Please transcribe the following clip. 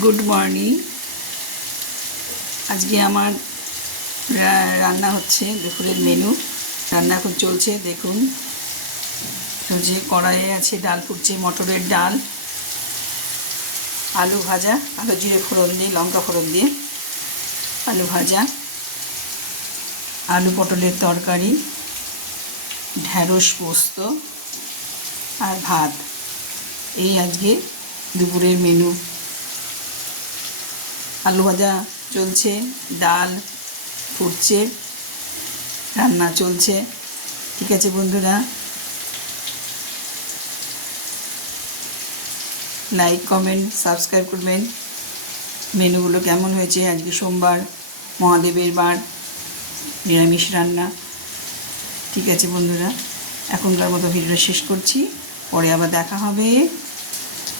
Good morning. আজকে আমার রান্না হচ্ছে দুপুরের মেনু। রান্না এখন চলছে, দেখুন। যে কড়াইয়ে আছে ডাল ফুটছে, মটরের ডাল, আলু ভাজা, কালো জিরে ফোড়ন দিয়ে, লঙ্কা ফোড়ন দিয়ে আলু ভাজা, আলু পটলের তরকারি, ঢ্যাঁড়স পোস্ত আর ভাত। এই আজকে দুপুরের মেনু। আলু ভাজা চলছে, ডাল ফুটছে, রান্না চলছে। ঠিক আছে বন্ধুরা, লাইক কমেন্ট সাবস্ক্রাইব করবেন। মেনুগুলো কেমন হয়েছে? আজকে সোমবার, মহাদেবের বার, নিরামিষ রান্না। ঠিক আছে বন্ধুরা, এখনকার মতো ভিডিওটা শেষ করছি, পরে আবার দেখা হবে।